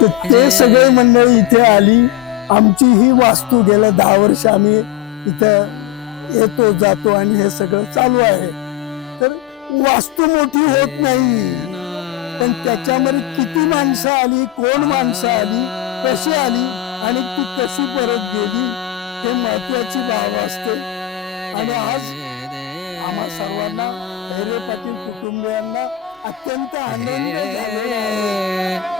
तर ते सगळे मंडळी इथे आली. आमची ही वास्तू गेल्या 10 वर्ष आम्ही इथं येतो जातो आणि हे सगळं चालू आहे. तर वास्तू मोठी होत नाही, पण त्याच्यामध्ये किती माणसं आली, कोण माणसं आली, कशी आली आणि ती कशी परत गेली, हे महत्वाची बाब असते. आणि आज आम्हा सर्वांना, खैरे पाटील कुटुंबियांना अत्यंत आनंद झालेला आहे.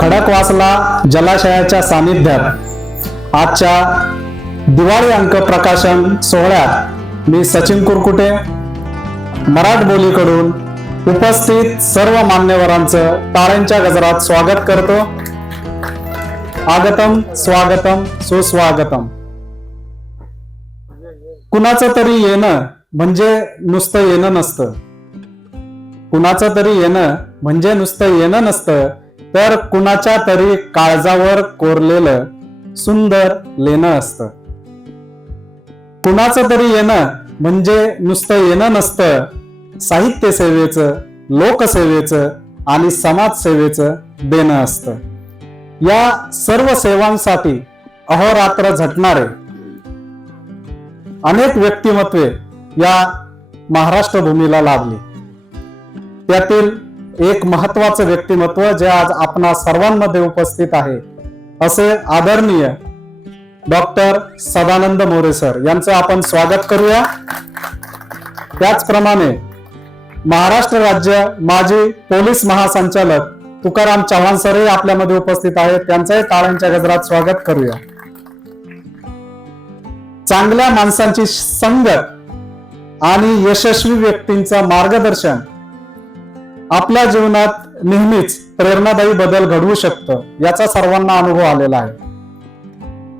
खडकवासला जलाशयाच्या सानिध्यात आजच्या दिवाळी अंक प्रकाशन सोहळ्यात मी सचिन कुरकुटे मराठ बोलीकडून उपस्थित सर्व मान्यवरांचं टाळ्यांच्या गजरात स्वागत करतो. आगतम स्वागतम सुस्वागतम. कुणाचं तरी येणं म्हणजे नुसतं येणं नसतं. कुणाचं तरी येणं म्हणजे नुसतं येणं नसतं, तर कुणाच्या तरी काळजावर कोरलेलं सुंदर लेणं असतं. कुणाचं तरी येणं म्हणजे नुसतं येणं नसतं, साहित्य सेवेचं, लोकसेवेचं आणि समाजसेवेचं देणं असतं. या सर्व सेवांसाठी अहोरात्र झटणारे अनेक व्यक्तिमत्वे या महाराष्ट्र भूमीला लाभली. त्यातील एक महत्वाचं व्यक्तिमत्व जे आज आपणा सर्वांमध्ये उपस्थित आहे, असे आदरणीय डॉक्टर सदानंद मोरे सर यांचं आपण स्वागत करूया. त्याचप्रमाणे महाराष्ट्र राज्य माजी पोलीस महासंचालक तुकाराम चव्हाण सरही आपल्यामध्ये उपस्थित आहेत. त्यांचंही टाळ्यांच्या गजरात स्वागत करूया. चांगल्या माणसांची संगत आणि यशस्वी व्यक्तींचं मार्गदर्शन आपल्या जीवनात नेहमीच प्रेरणादायी बदल घडवू शकतं, याचा सर्वांना अनुभव आलेला आहे.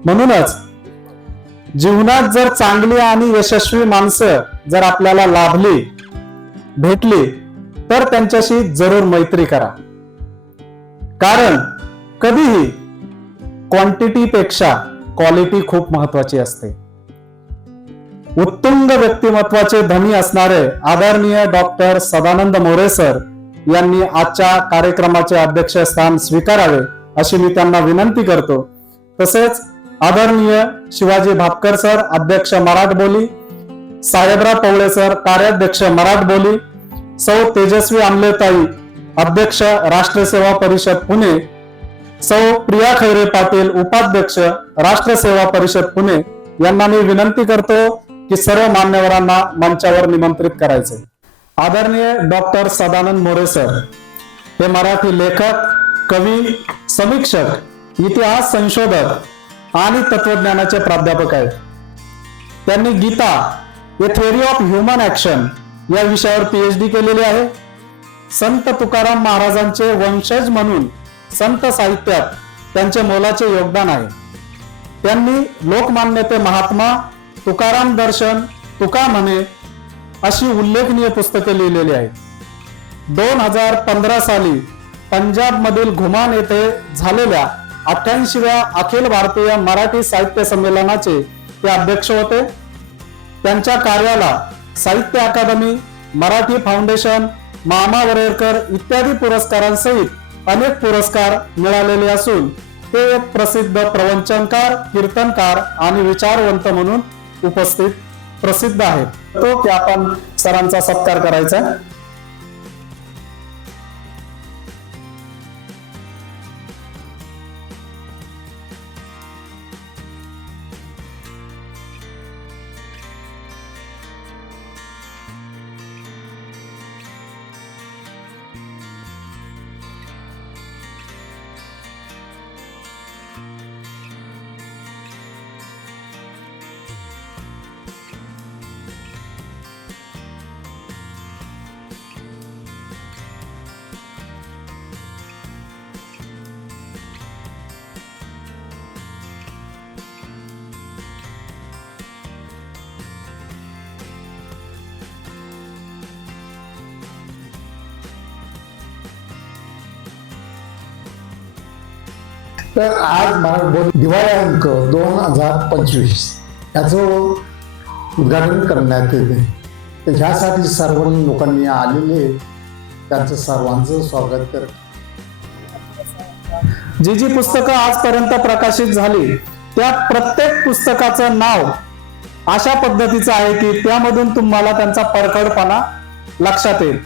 म्हणूनच जीवनात जर चांगली आणि यशस्वी माणसं जर आपल्याला लाभली, भेटली, तर त्यांच्याशी जरूर मैत्री करा. कारण कधीही क्वांटिटीपेक्षा क्वालिटी खूप महत्वाची असते. उत्तुंग व्यक्तिमत्वाचे धनी असणारे आदरणीय डॉक्टर सदानंद मोरे सर यांनी आजच्या कार्यक्रमाचे अध्यक्षस्थान स्वीकारावे अशी मी त्यांना विनंती करतो. तसेच आदरणीय शिवाजी भापकर सर अध्यक्ष मराठ बोली, साहेबराव पवळे सर कार्याध्यक्ष मराठ बोली, सौ तेजस्वी आमलेताई अध्यक्ष राष्ट्र सेवा परिषद पुणे, सौ प्रिया खैरे पाटील उपाध्यक्ष राष्ट्र सेवा परिषद पुणे यांना मी विनंती करतो की सर्व मान्यवरांना मंचावर निमंत्रित करायचे. आदरणीय डॉक्टर सदानंद मोरे सर हे मराठी लेखक, कवी, समीक्षक, इतिहास संशोधक आणि तत्वज्ञानाचे प्राध्यापक आहेत. त्यांनी गीता ए थेअरी ऑफ ह्युमन ऍक्शन या विषयावर PhD केलेली आहे. संत तुकाराम महाराजांचे वंशज म्हणून संत साहित्यात त्यांचे मोलाचे योगदान आहे. त्यांनी लोकमान्य ते महात्मा, तुकाराम दर्शन, तुका म्हणे अशी उल्लेखनीय पुस्तके लिहिलेली आहेत. 2015 साली पंजाब मधील घुमान येथे झालेल्या 88व्या अखिल भारतीय मराठी साहित्य संमेलनाचे ते अध्यक्ष होते. त्यांच्या कार्याला साहित्य अकादमी, मराठी फाउंडेशन, मामा वरेरकर इत्यादी पुरस्कारांसहित अनेक पुरस्कार मिळालेले असून ते एक प्रसिद्ध प्रवचनकार, कीर्तनकार आणि विचारवंत म्हणून प्रसिद्ध आहेत. तो की आपण सरांचा सत्कार करायचा. तर आज दिवाळी अंक 2025 याचं उद्घाटन करण्यात येते. तर ह्यासाठी सर्व लोकांनी आलेले त्यांचं सर्वांचं स्वागत करतो. जी पुस्तकं आजपर्यंत प्रकाशित झाली त्या प्रत्येक पुस्तकाचं नाव अशा पद्धतीचं आहे की त्यामधून तुम्हाला त्यांचा परखडपणा लक्षात येईल.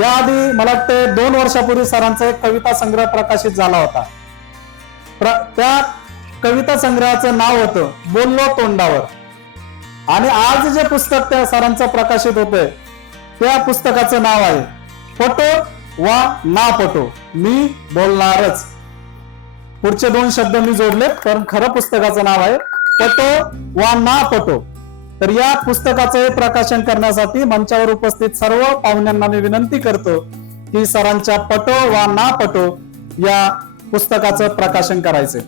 याआधी मला वाटते 2 वर्षापूर्वी सरांचा एक कविता संग्रह प्रकाशित झाला होता. त्या कविता संग्रहाचं नाव होतं बोललो तोंडावर. आणि आज जे पुस्तक त्या सरांचं प्रकाशित होतंय त्या पुस्तकाचं नाव आहे पटो वा ना पटो, मी बोलणारच. पुढचे 2 शब्द मी जोडलेत कारण खरं पुस्तकाचं नाव आहे पटो वा ना पटो. तर या पुस्तकाचं हे प्रकाशन करण्यासाठी मंचावर उपस्थित सर्व पाहुण्यांना मी विनंती करतो की सरांच्या पटो वा ना पटो या पुस्तकाचं प्रकाशन करायचे.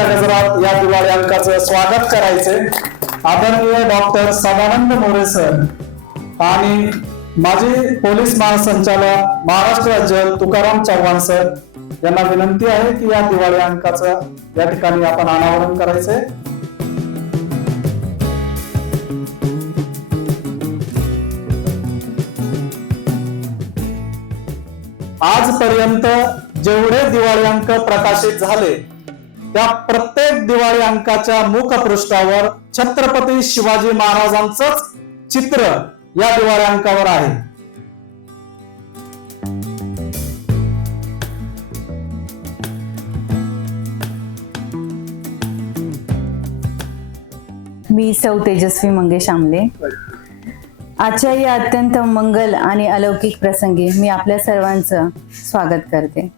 गजरात या दिवाळी अंकाचं स्वागत करायचे आदरणीय डॉक्टर सदानंद मोरे सर आणि माजी पोलीस महासंचालक महाराष्ट्र राज्य तुकाराम चव्हाण सर यांना विनंती आहे की या दिवाळी अंकाचं या ठिकाणी आपण अनावरण करायचे. आजपर्यंत जेवढे दिवाळी अंक प्रकाशित झाले त्या प्रत्येक दिवाळी अंकाच्या मुखपृष्ठावर छत्रपती शिवाजी महाराजांचंच चित्र या दिवाळी अंकावर आहे. मी सौ तेजस्वी मंगेश आमले. आजच्या या अत्यंत मंगल आणि अलौकिक प्रसंगी मी आपल्या सर्वांचं स्वागत करते.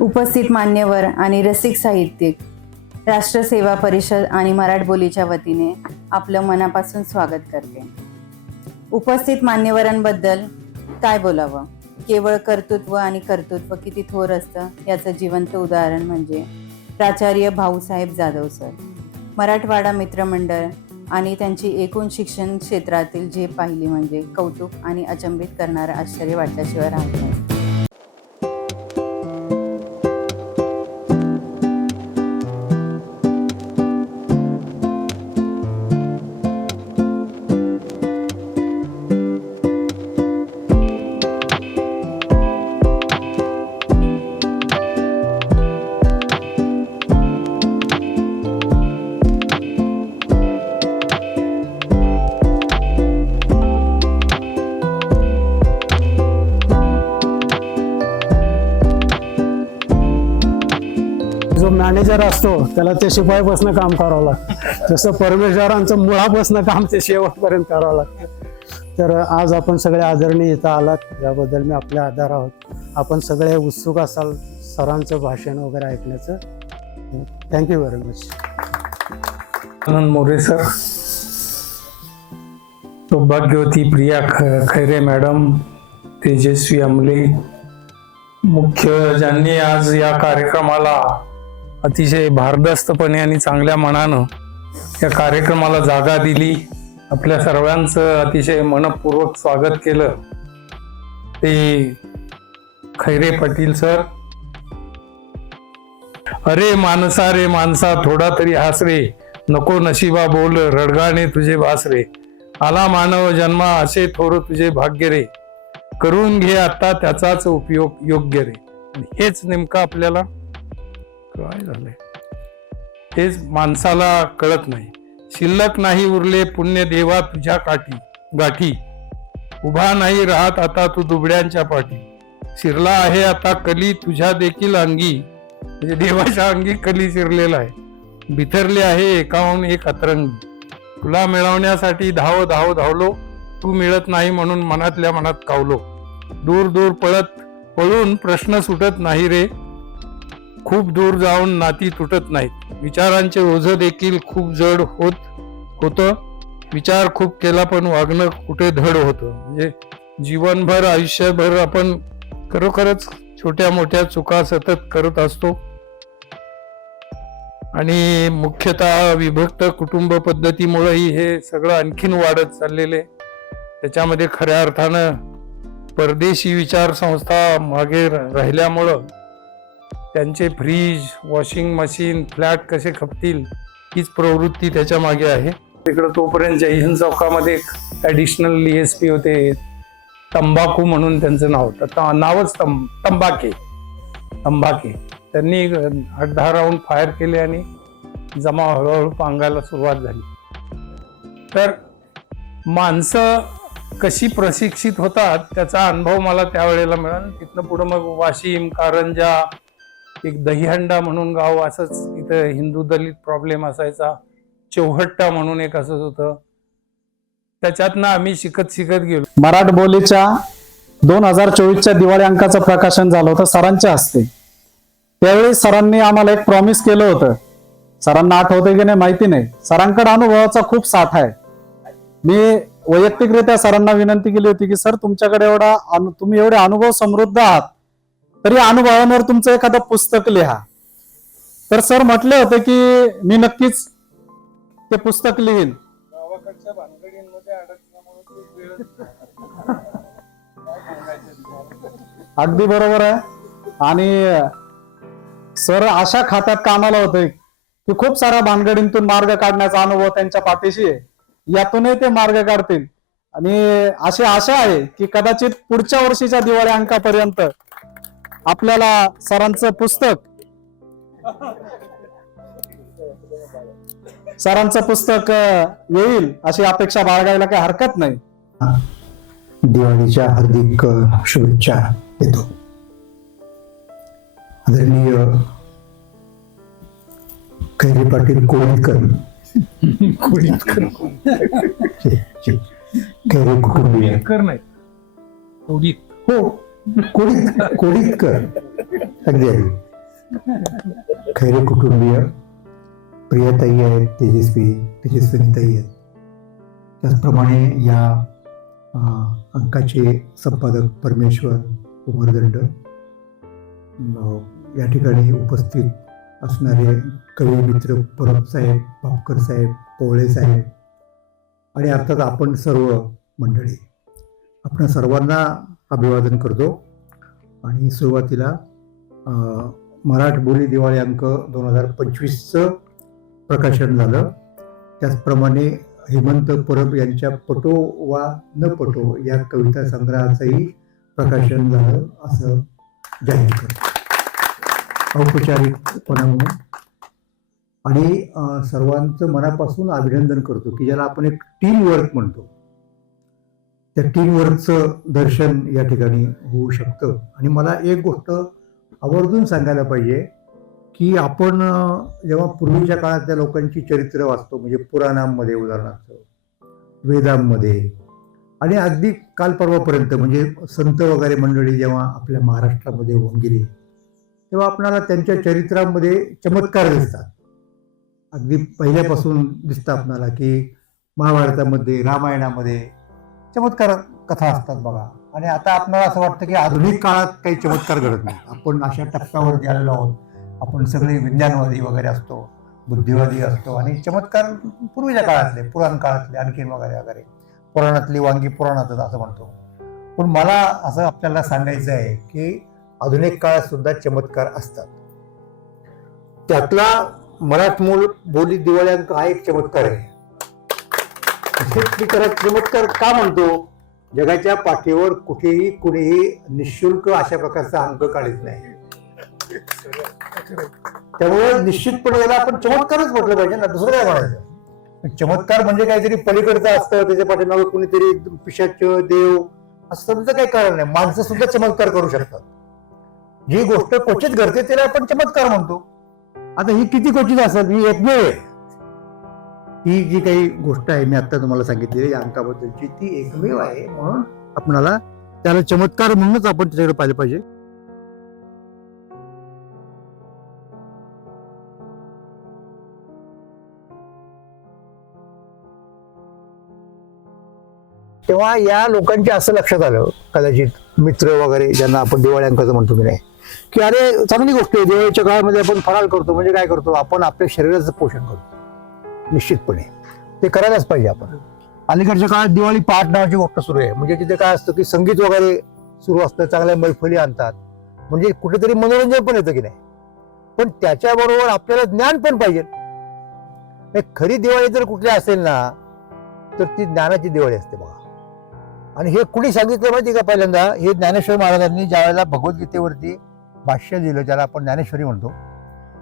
उपस्थित मान्यवर आणि रसिक साहित्यिक, राष्ट्र सेवा परिषद आणि मराठ बोलीच्या वतीने आपलं मनापासून स्वागत करते. उपस्थित मान्यवरांबद्दल काय बोलावं, केवळ कर्तृत्व आणि कर्तृत्व किती थोर असतं याचं जिवंत उदाहरण म्हणजे प्राचार्य भाऊसाहेब जाधव सर. मराठवाडा मित्रमंडळ आणि त्यांची एकूण शिक्षण क्षेत्रातील झेप पाहिली म्हणजे कौतुक आणि अचंबित करणारं आश्चर्य वाटल्याशिवाय राहत नाही. मॅनेजर असतो त्याला ते शिपाईपासून काम करावं लागतं, तसं परमेश्वरांचं मुळापासून काम ते शेवटपर्यंत करावं लागतं. तर आज आपण सगळे आदरणीय इथं आलात याबद्दल मी आपले आभार आहोत. आपण सगळे उत्सुक असाल सरांचं भाषण वगैरे ऐकण्याचं. Thank you very much. Anand More sir, सौभाग्यवती प्रिया खैरे मॅडम, तेजस्वी अमले, मुख्य ज्यांनी आज या कार्यक्रमाला अतिशय भारदस्तपणे आणि चांगल्या मनानं या कार्यक्रमाला जागा दिली, आपल्या सर्वांचं अतिशय मनपूर्वक स्वागत केलं, ते खैरे पाटील सर. अरे माणसा रे माणसा थोडा तरी हास रे, नको नशिबा बोल रडगाणे तुझे वास रे, आला मानव जन्मा असे थोर तुझे भाग्य रे, करून घे आता त्याचाच उपयोग योग्य रे. हेच नेमकं आपल्याला काय झालंय हेच माणसाला कळत नाही. शिल्लक नाही उरले पुण्य देवा तुझ्या काठी गाठी, उभा नाही राहत आता तू दुबड्यांच्या पाठी, शिरला आहे आता कली तुझ्या देखील अंगी, म्हणजे देवाच्या अंगी कली शिरलेला आहे, बिथरले आहे एकाहून एक अतरंगी, तुला मिळवण्यासाठी धाव धाव धावलो, तू मिळत नाही म्हणून मनातल्या मनात कावलो, दूर दूर पळून प्रश्न सुटत नाही रे, खूप दूर जाऊन नाती तुटत नाहीत, विचारांचे ओझ देखील खूप जड होतं, विचार खूप केला पण वागणं कुठे धड होतं. म्हणजे जीवनभर आयुष्यभर आपण खरोखरच छोट्या मोठ्या चुका सतत करत असतो आणि मुख्यतः विभक्त कुटुंब पद्धतीमुळेही हे सगळं आणखीन वाढत चाललेले. त्याच्यामध्ये खऱ्या अर्थानं परदेशी विचार संस्था मागे राहिल्यामुळं त्यांचे फ्रीज, वॉशिंग मशीन, फ्लॅट कसे खपतील हीच प्रवृत्ती त्याच्या मागे आहे. तिकडं तोपर्यंत जय हिंद चौकामध्ये एक ॲडिशनल ESP होते, तंबाखू म्हणून त्यांचं नाव होतं, नावच तंबाके. त्यांनी 8-10 राऊंड फायर केले आणि जमा हळूहळू पांगायला सुरुवात झाली. तर माणसं कशी प्रशिक्षित होतात त्याचा अनुभव मला त्यावेळेला मिळाला. तिथनं पुढं मग वाशिम, कारंजा, एक दहीहंडा म्हणून गाव असंच इथं हिंदू दलित प्रॉब्लेम असायचा, चौहट्टा म्हणून एक असंच होतं, त्याच्यातनं आम्ही शिकत गेलो. मराठ बोलीच्या 2024च्या दिवाळी अंकाचं प्रकाशन झालं होतं सरांच्या हस्ते. त्यावेळी सरांनी आम्हाला एक प्रॉमिस केलं होतं. सरांना आठवतंय की नाही माहिती नाही, सरांकडे अनुभवाचा खूप साठा आहे. मी वैयक्तिकरित्या सरांना विनंती केली होती की सर तुमच्याकडे तुम्ही एवढे अनुभव समृद्ध आहात, तरी अनुभवांवर तुमचं एखादं पुस्तक लिहा. तर सर म्हटले होते की मी नक्कीच ते पुस्तक लिहीन. अगदी बरोबर आहे. आणि सर अशा खात्यात कामाला होते की खूप साऱ्या भानगडींतून मार्ग काढण्याचा अनुभव त्यांच्या पाठीशी आहे. यातूनही ते मार्ग काढतील आणि अशी आशा आहे की कदाचित पुढच्या वर्षीच्या दिवाळी अंकापर्यंत आपल्याला सरांचं पुस्तक येईल अशी अपेक्षा बाळगायला काही हरकत नाही. दिवाळीच्या हार्दिक शुभेच्छा देतो. आदरणीय खैरे पाटील कोळीकर, खैरे कुटुंबीय, हो कोळीकर, अगदी खैरे कुटुंबीय, प्रियताई आहेत, तेजस्विनीताई आहेत. त्याचप्रमाणे या अंकाचे संपादक परमेश्वर उमरदंड, या ठिकाणी उपस्थित असणारे कवी मित्र परब साहेब, भापकर साहेब, पोवळे साहेब आणि अर्थात आपण सर्व मंडळी, आपण सर्वांना अभिवादन करतो. आणि सुरुवातीला मराठ बोली दिवाळी अंक 2025चं प्रकाशन झालं. त्याचप्रमाणे हेमंत परब यांच्या पटो वा न पटो या कविता संग्रहाचंही प्रकाशन झालं असं जाहीर करतो औपचारिकपणा म्हणून. आणि सर्वांचं मनापासून अभिनंदन करतो की ज्याला आपण एक टीम वर्क म्हणतो, त्या टीम वर्कचं दर्शन या ठिकाणी होऊ शकतं. आणि मला एक गोष्ट आवर्जून सांगायला पाहिजे की आपण जेव्हा पूर्वीच्या काळातल्या लोकांची चरित्र वाचतो, म्हणजे पुराणांमध्ये उदाहरणार्थ, वेदांमध्ये, आणि अगदी काल परवापर्यंत म्हणजे संत वगैरे मंडळी जेव्हा आपल्या महाराष्ट्रामध्ये होऊन गेली, तेव्हा आपल्याला त्यांच्या चरित्रामध्ये चमत्कार दिसतात. अगदी पहिल्यापासून दिसतं आपल्याला की महाभारतामध्ये, रामायणामध्ये चमत्कार कथा असतात बघा. आणि आता आपल्याला असं वाटतं की आधुनिक काळात काही चमत्कार घडत नाही. आपण अशा टप्प्यावरती आलेलो आहोत, आपण सगळे विज्ञानवादी वगैरे असतो, बुद्धिवादी असतो, आणि चमत्कार पूर्वीच्या काळातले, पुराण काळातले आणखीन वगैरे वगैरे, पुराणातली वांगी पुराणातच असं म्हणतो. पण मला असं आपल्याला सांगायचं आहे की आधुनिक काळात सुद्धा चमत्कार असतात. त्यातला मराठमोळ बोली दिवाळी अंक हा एक चमत्कार आहे. चमत्कार का म्हणतो? जगाच्या पाठीवर कुठेही कुणीही निशुल्क अशा प्रकारचा अंक काढत नाही. त्यामुळे निश्चितपणे याला आपण चमत्कारच म्हटलं पाहिजे ना, दुसरं काय म्हणायचं. चमत्कार म्हणजे काहीतरी पलीकडचं असतं, त्याच्या पाठीमागे कुणीतरी पिशाच देव असं समजा काही कारण नाही. माणसं सुद्धा चमत्कार करू शकतात. जी गोष्ट क्वचित घडते त्याला आपण चमत्कार म्हणतो. आता ही किती क्वचित असेल, ही एकमेव आहे. ही जी काही गोष्ट आहे मी आता तुम्हाला सांगितलेली या अंकाबद्दलची, ती एकमेव आहे. म्हणून आपणाला त्याला चमत्कार म्हणूनच आपण त्याच्याकडे पाहिलं पाहिजे. तेव्हा या लोकांच्या असं लक्षात आलं, कदाचित मित्र वगैरे ज्यांना आपण दिवाळी अंकाचं म्हणतो की नाही, की अरे चांगली गोष्ट आहे, दिवाळीच्या काळामध्ये आपण फराळ करतो. म्हणजे काय करतो आपण? आपल्या शरीराचं पोषण करतो. निश्चितपणे ते करायलाच पाहिजे आपण. अलीकडच्या काळात दिवाळी पहाट नावाची गोष्ट सुरू आहे. म्हणजे तिथे काय असतं की संगीत वगैरे सुरू असतं, चांगल्या मैफली आणतात, म्हणजे कुठेतरी मनोरंजन पण येतं की नाही. पण त्याच्याबरोबर आपल्याला ज्ञान पण पाहिजे. खरी दिवाळी जर कुठली असेल ना, तर ती ज्ञानाची दिवाळी असते बघा. आणि हे कुणी सांगितलं माहिती का? पहिल्यांदा हे ज्ञानेश्वर महाराजांनी ज्या वेळेला भगवद्गीतेवरती भाष्य दिलं, ज्याला आपण ज्ञानेश्वरी म्हणतो,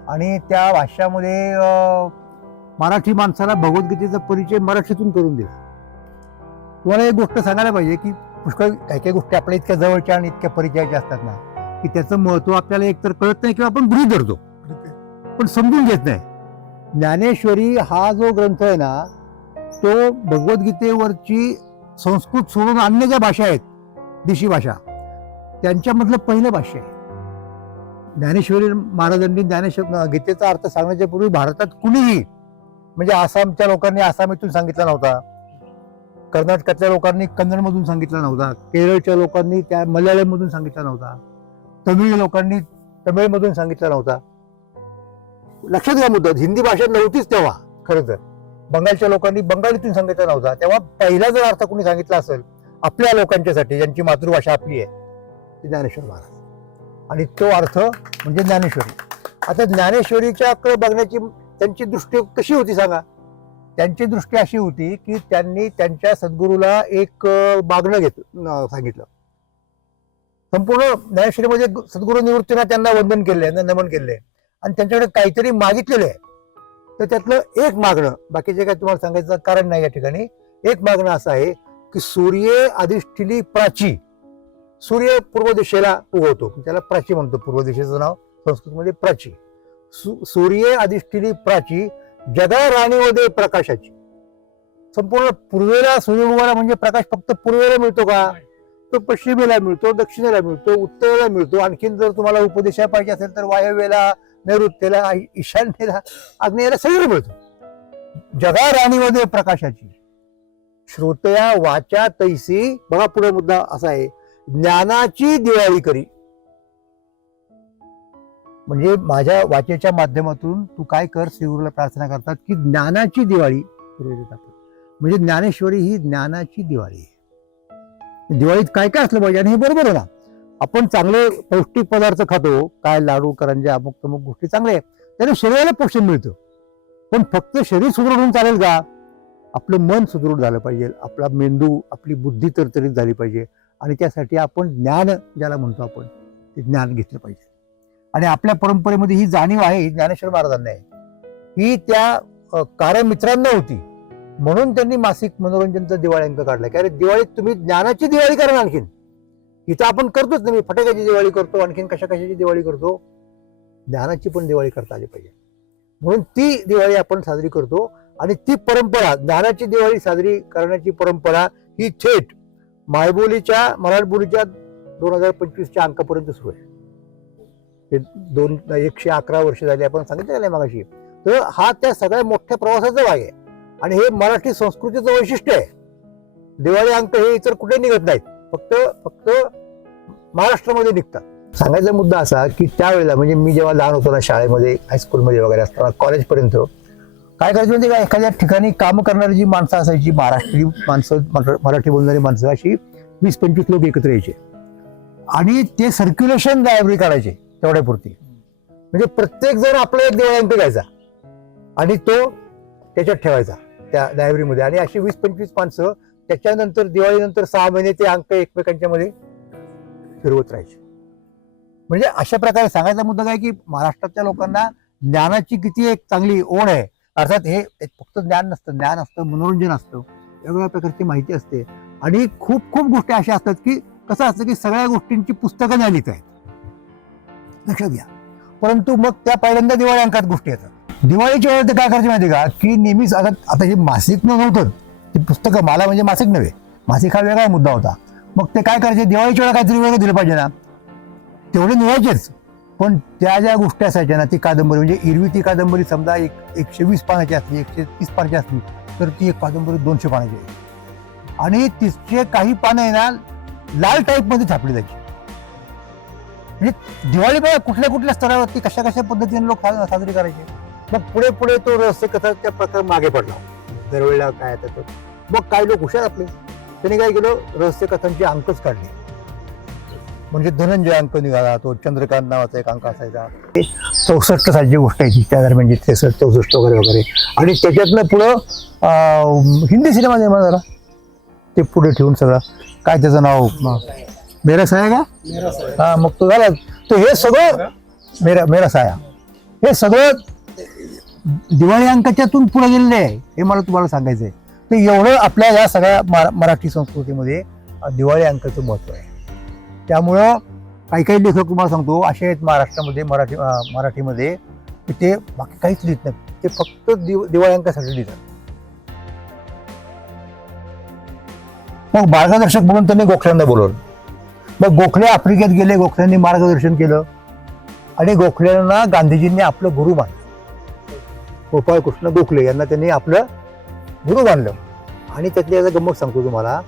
आणि त्या भाष्यामध्ये मराठी माणसाला भगवद्गीतेचा परिचय मराठीतून करून दिला. तुम्हाला एक गोष्ट सांगायला पाहिजे की पुष्कळ काही काही गोष्टी आपल्या इतक्या जवळच्या आणि इतक्या परिचयाच्या असतात ना, की त्याचं महत्व आपल्याला एकतर कळत नाही किंवा आपण गृहीत धरतो, पण समजून घेत नाही. ज्ञानेश्वरी हा जो ग्रंथ आहे ना, तो भगवद्गीतेवरची संस्कृत सोडून अन्य ज्या भाषा आहेत, देशी भाषा, त्यांच्यामधलं पहिलं भाष्य आहे. ज्ञानेश्वरी महाराजांनी गीतेचा अर्थ सांगण्याच्या पूर्वी भारतात कुणीही, म्हणजे आसामच्या लोकांनी आसामीतून सांगितला नव्हता, कर्नाटकातल्या लोकांनी कन्नडमधून सांगितला नव्हता, केरळच्या लोकांनी त्या मल्याळममधून सांगितला नव्हता, तमिळ लोकांनी तमिळमधून सांगितला नव्हता. लक्षात घ्या मुद्दा, हिंदी भाषा नव्हतीच तेव्हा. खरं तर बंगालच्या लोकांनी बंगालीतून सांगितला नव्हता. तेव्हा पहिला जर अर्थ कोणी सांगितला असेल आपल्या लोकांच्यासाठी, ज्यांची मातृभाषा आपली आहे, ती ज्ञानेश्वर महाराज, आणि तो अर्थ म्हणजे ज्ञानेश्वरी. आता ज्ञानेश्वरीच्याकडे बघण्याची त्यांची दृष्टी कशी होती सांगा? त्यांची दृष्टी अशी होती की त्यांनी त्यांच्या सद्गुरूला एक मागणं सांगितलं. संपूर्ण ज्ञानेश्वरीमध्ये सद्गुरू निवृत्तीला त्यांना वंदन केले, नमन केले, आणि त्यांच्याकडे काहीतरी मागितलेलं आहे. तर त्यातलं एक मागणं, बाकीचे काय तुम्हाला सांगायचं कारण नाही या ठिकाणी, एक मागणं असं आहे की सूर्य अधिष्ठिली प्राची. सूर्य पूर्व दिशेला उगवतो, त्याला प्राची म्हणतो. पूर्व दिशेचं नाव संस्कृतमध्ये प्राची. सूर्य अधिष्ठिली प्राची, जगा राणीमध्ये प्रकाशाची. संपूर्ण पूर्वेला सूर्य उगवला म्हणजे प्रकाश फक्त पूर्वेला मिळतो का? तो पश्चिमेला मिळतो, दक्षिणेला मिळतो, उत्तरेला मिळतो. आणखीन जर तुम्हाला उपदेशा पाहिजे असेल तर वायव्येला, नैऋत्येला, ईशान्येला, आग्नेयेला सगळं मिळतो. जगा राणीमध्ये प्रकाशाची, श्रोतया वाचा तैसी. बघा पुढे मुद्दा असा आहे, ज्ञानाची दिवाळी करी. म्हणजे माझ्या वाचेच्या माध्यमातून तू काय कर, श्रीगुरूला प्रार्थना करतात की ज्ञानाची दिवाळी करूयात आपण. म्हणजे ज्ञानेश्वरी ही ज्ञानाची दिवाळी आहे. दिवाळीत काय काय असलं पाहिजे? आणि हे बरोबर आहे ना, आपण चांगले पौष्टिक पदार्थ खातो, काय लाडू, करंज्या, अमुक तमुक गोष्टी चांगल्या आहेत, त्याने शरीराला पोषण मिळतं. पण फक्त शरीर सुदृढ होऊन चालेल का? आपलं मन सुदृढ झालं पाहिजे, आपला मेंदू, आपली बुद्धी तरतरीत झाली पाहिजे. आणि त्यासाठी आपण ज्ञान ज्याला म्हणतो आपण, ते ज्ञान घेतलं पाहिजे. आणि आपल्या परंपरेमध्ये ही जाणीव आहे, ही ज्ञानेश्वर महाराजांना आहे, ही त्या कार्यमित्रांना होती. म्हणून त्यांनी मासिक मनोरंजनचा दिवाळी अंक काढला की अरे दिवाळीत तुम्ही ज्ञानाची दिवाळी करा. आणखीन इथं आपण करतोच नाही, फटाक्याची दिवाळी करतो, आणखीन कशा कशाची दिवाळी करतो. ज्ञानाची पण दिवाळी करता आली पाहिजे. म्हणून ती दिवाळी आपण साजरी करतो. आणि ती परंपरा, ज्ञानाची दिवाळी साजरी करण्याची परंपरा ही थेट मायबोलीच्या मराठी बोलीच्या 2025च्या अंकापर्यंत सुरू आहे. हे 111 वर्ष झाली आपण सांगितलं नाही मगाशी. तर हा त्या सगळ्या मोठ्या प्रवासाचा भाग आहे आणि हे मराठी संस्कृतीचं वैशिष्ट्य आहे. दिवाळी अंक हे इतर कुठे निघत नाहीत, फक्त महाराष्ट्रामध्ये निघतात. सांगायचा मुद्दा असा की त्यावेळेला म्हणजे मी जेव्हा लहान होतो ना, शाळेमध्ये हायस्कूलमध्ये वगैरे असताना कॉलेजपर्यंत काय करायचं म्हणजे का, एखाद्या ठिकाणी काम करणारी जी माणसं असायची, महाराष्ट्रीय माणसं, मराठी बोलणारी माणसं, अशी 20-25 लोक एकत्र यायचे आणि ते सर्क्युलेशन लायब्ररी काढायचे तेवढ्यापुरती. म्हणजे प्रत्येक जण आपला एक दिवाळी अंक घ्यायचा आणि तो त्याच्यात ठेवायचा त्या लायब्ररीमध्ये. आणि अशी 20-25 माणसं त्याच्यानंतर दिवाळीनंतर 6 महिने ते अंक एकमेकांच्या मध्ये फिरवत राहायचे. म्हणजे अशा प्रकारे सांगायचा मुद्दा काय की महाराष्ट्रातल्या लोकांना ज्ञानाची किती एक चांगली ओढ आहे. अर्थात हे फक्त ज्ञान नसतं, ज्ञान असतं, मनोरंजन असतं, वेगवेगळ्या प्रकारची माहिती असते आणि खूप खूप गोष्टी अशा असतात की कसं असतं की सगळ्या गोष्टींची पुस्तकं नाही लिहित आहेत, लक्षात घ्या. परंतु मग त्या पहिल्यांदा दिवाळी अंकात गोष्टी येतात. दिवाळीच्या वेळेला ते काय करायचे माहिती का की नेहमीच आता हे मासिक नव्हतं, ती पुस्तकं, मला म्हणजे मासिक नव्हे, मासिक हा वेगळा मुद्दा होता. मग ते काय करायचे, दिवाळीच्या वेळेला काहीतरी वेगळं दिलं पाहिजे ना, तेवढे मिळायचेच. पण त्या ज्या गोष्टी असायच्या ना, ती कादंबरी म्हणजे एरवी ती कादंबरी समजा 120 पानाची असली, 130 पानाची असली, तर ती एक कादंबरी 200 पानाची आहे आणि तिचे काही पानं आहे ना लाल टाईप मध्ये छापली जायची. म्हणजे दिवाळी बघा कुठल्या कुठल्या स्तरावरती कशा कशा पद्धतीने लोक साजरी करायचे. मग पुढे पुढे तो रहस्य कथाच्या प्रकार मागे पडला दरवेळेला. काय आता मग काही लोक हुशार आपले, त्यांनी काय केलं, रहस्य कथांचे अंकच काढले. म्हणजे धनंजय अंक निघाला, तो चंद्रकांत नावाचा एक अंक असायचा. 64 सालची गोष्ट आहे त्या दरम्यान, 63-64 वगैरे वगैरे. आणि त्याच्यातनं पुढं हिंदी सिनेमा निर्माण झाला, ते पुढे ठेवून सगळं काय त्याचं नाव, मेरा साया का, हा, मग तो झाला. तो हे सगळं मेरा साया हे सगळं दिवाळी अंकाच्यातून पुढे गेलेलं आहे, हे मला तुम्हाला सांगायचं आहे. तर एवढं आपल्या या सगळ्या मराठी संस्कृतीमध्ये दिवाळी अंकाचं महत्व आहे. त्यामुळं काही काही लेखक तुम्हाला सांगतो असे आहेत महाराष्ट्रामध्ये, मराठीमध्ये की ते बाकी काहीच लिहित नाही, ते फक्त दिवाळी अंकासाठी लिहितात. मग मार्गदर्शक म्हणून त्यांनी गोखल्यांना बोलवलं. मग गोखले आफ्रिकेत गेले, गोखल्यांनी मार्गदर्शन केलं आणि गोखल्यांना गांधीजींनी आपलं गुरु मानलं. गोपाळकृष्ण गोखले यांना त्यांनी आपलं गुरु मानलं. आणि त्यातली याचा गंमत सांगतो तुम्हाला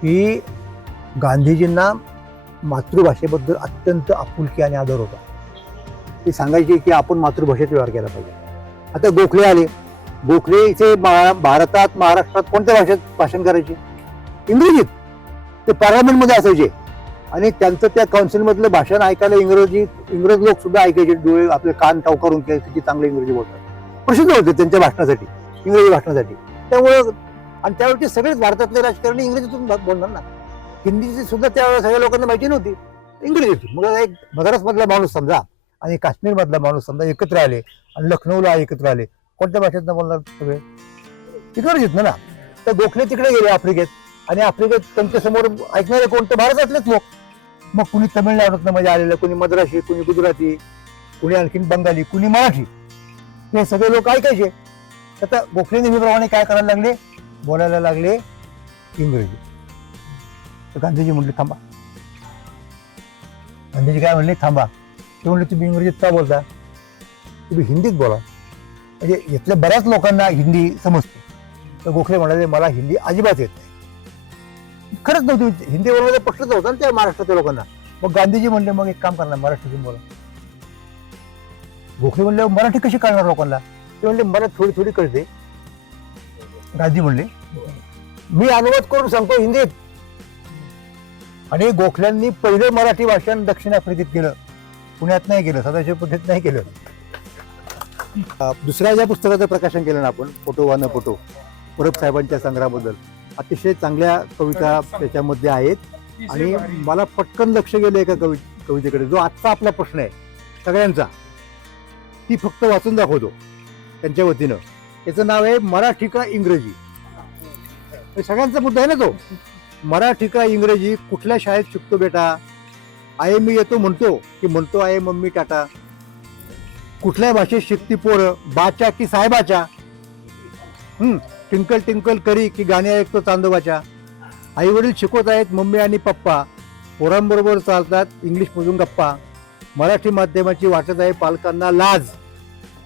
की गांधीजींना मातृभाषेबद्दल अत्यंत आपुलकी आणि आदर होता. ते सांगायचे की आपण मातृभाषेत व्यवहार केला पाहिजे. आता गोखले आले, गोखले इथे भारतात, महाराष्ट्रात कोणत्या भाषेत भाषण करायचे, इंग्रजीत. ते पार्लमेंटमध्ये असायचे आणि त्यांचं त्या काउन्सिलमधलं भाषण ऐकायला इंग्रज लोक सुद्धा ऐकायचे, डोळे आपले कान टाव करून किती चांगले इंग्रजी बोलतात, प्रसिद्ध होते त्यांच्या भाषणासाठी, इंग्रजी भाषणासाठी. त्यामुळं आणि त्यावेळी सगळेच भारतातले राजकारणी इंग्रजीतून बोलणार ना, हिंदीची सुद्धा त्यावेळेस सगळ्या लोकांना माहिती नव्हती, इंग्रजीतून. मग एक मद्रास मधला माणूस समजा आणि काश्मीर मधला माणूस समजा एकत्र आले आणि लखनौला एकत्र आले, कोणत्या भाषेत बोलणार सगळे, इंग्रजीत ना. तर गोखले तिकडे गेले आफ्रिकेत आणि आफ्रिकेत त्यांच्या समोर ऐकणारे कोणते, भारतातलेच लोक. मग कुणी तमिळनाडूतनं मध्ये आलेलं, कुणी मद्रासी, कुणी गुजराती, कुणी आणखीन बंगाली, कुणी मराठी, हे सगळे लोक ऐकायचे. आता गोखले नेहमीप्रमाणे काय करायला लागले, बोलायला लागले इंग्रजी. तर गांधीजी म्हणले थांबा. गांधीजी काय म्हणले, थांबा. ते म्हणले तुम्ही इंग्रजीत का बोलता, तुम्ही हिंदीत बोला. म्हणजे इथल्या बऱ्याच लोकांना हिंदी समजते. तर गोखले म्हणाले मला हिंदी अजिबात येत नाही. खरंच नव्हती, हिंदी बोलण्याचा प्रश्नच होता ना त्या महाराष्ट्रातल्या लोकांना. मग गांधीजी म्हणले मग एक काम करणार, मराठीतून बोला. गोखले म्हणले मराठी कशी कळणार लोकांना, ते म्हणले मला थोडी थोडी कळते. गांधी म्हणले मी अनुवाद करून सांगतो हिंदीत. आणि गोखल्यांनी पहिले मराठी भाषण दक्षिण आफ्रिकेत केलं, पुण्यात नाही केलं, सदाशिव पेठेत नाही केलं. दुसऱ्या ज्या पुस्तकाचं प्रकाशन केलं ना आपण, फोटो वा न फोटो, परब साहेबांच्या संग्रहाबद्दल, अतिशय चांगल्या कविता त्याच्यामध्ये आहेत. आणि मला पटकन लक्ष गेलं एका कवितेकडे, जो आजचा आपला प्रश्न आहे सगळ्यांचा, ती फक्त वाचून दाखवतो त्यांच्या वतीनं. त्याचं नाव आहे मराठी का इंग्रजी. सगळ्यांचा मुद्दा आहे ना तो, मराठी का इंग्रजी, कुठल्या शाळेत शिकतो बेटा, आय मी येतो म्हणतो की म्हणतो आहे मम्मी टाटा. कुठल्या भाषेत शिकती पोरं, बाच्या की साहेबाच्या? टिंकल टिंकल करी की गाणी ऐकतो चांदोबाच्या? आई वडील शिकवत आहेत मम्मी आणि पप्पा, पोरांबरोबर चालतात इंग्लिशमधून गप्पा. मराठी माध्यमाची वाटत आहे पालकांना लाज,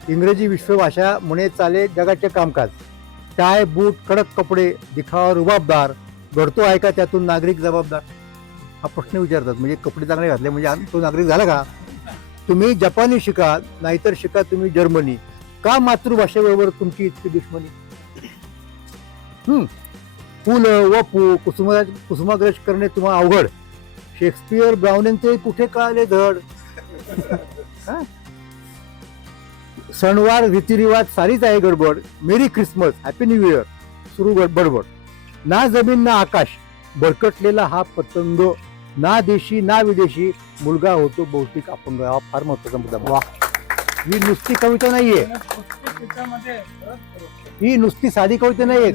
इंग्रजी विश्वभाषा म्हणे चाले जगाचे कामकाज. टाय बूट कडक कपडे दिखावा रुबाबदार, घडतो आहे का त्यातून नागरिक जबाबदार? हा प्रश्न विचारतात. म्हणजे कपडे चांगले घातले म्हणजे तो नागरिक झाला का? तुम्ही जपानी शिका, नाहीतर शिका तुम्ही जर्मनी, का मातृभाषेबरोबर तुमची इतकी दुश्मनी? पु ल व पु कुसुमाग्रज करणे तुम्हाला अवघड, शेक्सपियर ब्राउनिंगचे कुठे कळाले धड? सणवार रीतिरिवाज सारीच आहे गडबड, मेरी क्रिसमस हॅपी न्यू इयर सुरू बडबड. ना जमीन ना आकाश भरकटलेला हा पतंग, ना देशी ना विदेशी मुलगा होतो भौतिक अपंग. हा फार महत्वाचा मुद्दा. वा, ही नुसती कविता नाहीये, ही नुसती साधी कविता नाहीये.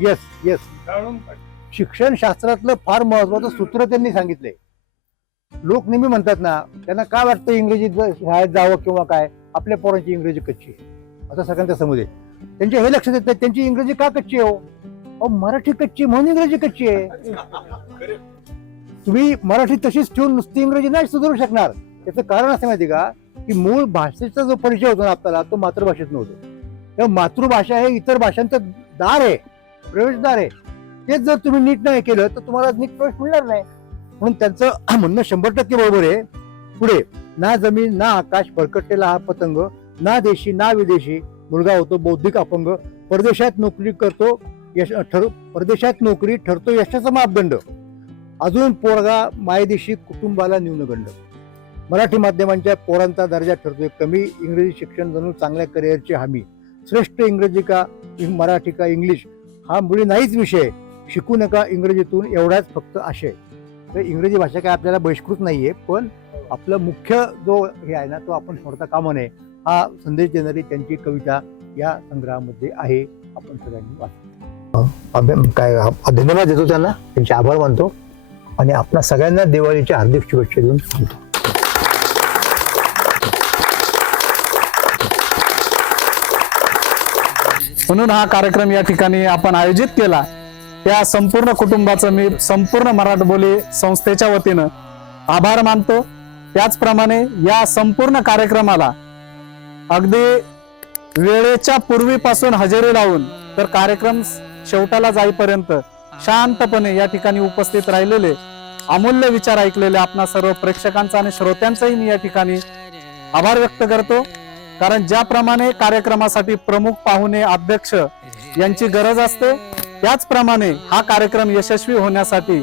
येस येस, शिक्षण शास्त्रातलं फार महत्वाचं सूत्र त्यांनी सांगितलंय. लोक नेहमी म्हणतात ना, त्यांना काय वाटतं इंग्रजीत शाळेत जावं किंवा काय, आपल्या पोरांची इंग्रजी कच्ची आहे आता सगळ्यांच्या समोर आहे. त्यांच्या हे लक्षात येत नाही त्यांची इंग्रजी का कच्ची आहे. हो, मराठी कच्ची म्हणून इंग्रजी कच्ची आहे. तुम्ही मराठी तशीच ठेवून नुसती इंग्रजी नाही सुधारू शकणार. त्याचं कारण असं माहिती का, की मूळ भाषेचा जो परिचय होतो ना आपल्याला, तो मातृभाषेत नव्हतो. तेव्हा मातृभाषा हे इतर भाषांचं दार आहे, प्रवेशद्वार आहे. तेच जर तुम्ही नीट नाही केलं तर तुम्हाला नीट प्रवेश मिळणार नाही. म्हणून त्यांचं म्हणणं 100% बरोबर आहे. पुढे, ना जमीन ना आकाश भरकटलेला हा पतंग, ना देशी ना विदेशी मुलगा होतो बौद्धिक अपंग, परदेशात नोकरी करतो परदेशात नोकरी ठरतो यशाचा मापदंड, अजून पोरगा मायदेशी कुटुंबाला न्यूनगंड. मराठी माध्यमांच्या पोरांचा दर्जा ठरतोय कमी, इंग्रजी शिक्षण जणू चांगल्या करिअरची हमी. श्रेष्ठ इंग्रजी का मराठी का इंग्लिश हा मुळी नाहीच विषय, शिकू नका इंग्रजीतून एवढाच फक्त आशय. तर इंग्रजी भाषा काय आपल्याला बहिष्कृत नाहीये, पण आपलं मुख्य जो हे आहे ना तो आपण सोडता कामा नये, हा संदेश देणारी त्यांची कविता या संग्रहामध्ये आहे. आपण सगळ्यांनी वाचतो. काय धन्यवाद देतो त्यांना, त्यांचे आभार मानतो आणि आपल्या सगळ्यांना दिवाळीच्या हार्दिक शुभेच्छा देऊन सांगतो. म्हणून हा कार्यक्रम या ठिकाणी आपण आयोजित केला. त्या संपूर्ण कुटुंबाचं मी संपूर्ण मराठबोली संस्थेच्या वतीनं आभार मानतो. त्याचप्रमाणे या संपूर्ण कार्यक्रमाला अगदी वेळेच्या पूर्वीपासून हजेरी लावून तर कार्यक्रम शेवटाला जाईपर्यंत शांतपणे या ठिकाणी उपस्थित राहिलेले, अमूल्य विचार ऐकलेले आपणा सर्व प्रेक्षकांचा आणि श्रोत्यांचाही मी या ठिकाणी आभार व्यक्त करतो. कारण ज्याप्रमाणे कार्यक्रमासाठी प्रमुख पाहुणे अध्यक्ष यांची गरज असते, त्याचप्रमाणे हा कार्यक्रम यशस्वी होण्यासाठी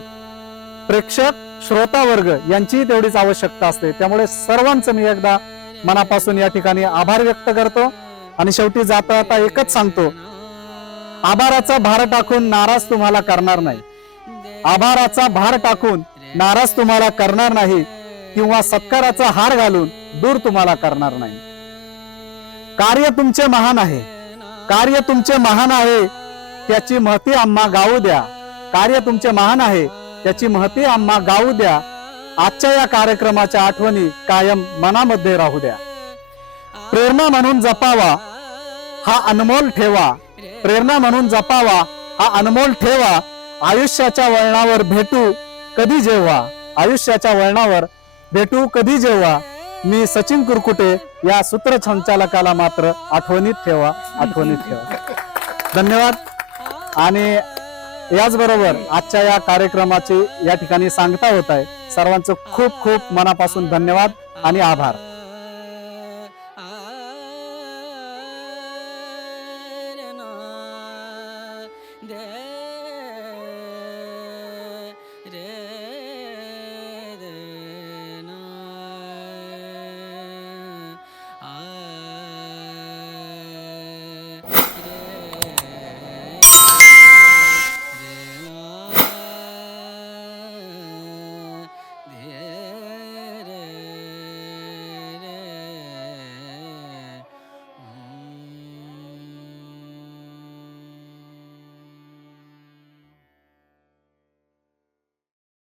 प्रेक्षक श्रोता वर्ग यांचीही तेवढीच आवश्यकता असते. त्यामुळे सर्वांचं मी एकदा मनापासून या ठिकाणी आभार व्यक्त करतो आणि शेवटी जाता जाता एकच सांगतो, आभाराचा भार टाकून नाराज तुम्हाला करणार नाही, आभाराचा भार टाकून नाराज तुम्हाला करणार नाही, किंवा सत्काराचा हार घालून दूर तुम्हाला करणार नाही. कार्य तुमचे महान आहे, कार्य तुमचे महान आहे, त्याची महती आम्हा गाऊ द्या. कार्य तुमचे महान आहे, त्याची महती आम्हा गाऊ द्या. आजच्या या कार्यक्रमाच्या आठवणी कायम मनामध्ये राहू द्या. प्रेरणा म्हणून जपावा हा अनमोल ठेवा, प्रेरणा म्हणून जपावा हा अनमोल ठेवा. आयुष्याच्या वळणावर भेटू कधी जेव्हा, आयुष्याच्या वळणावर भेटू कधी जेव्हा. मी सचिन कुरकुटे या सूत्रसंचालकाला मात्र आठवणीत ठेवा, आठवणीत ठेवा. धन्यवाद. आणि याचबरोबर आजच्या या कार्यक्रमाची या ठिकाणी सांगता होत आहे. सर्वांचं खूप खूप मनापासून धन्यवाद आणि आभार.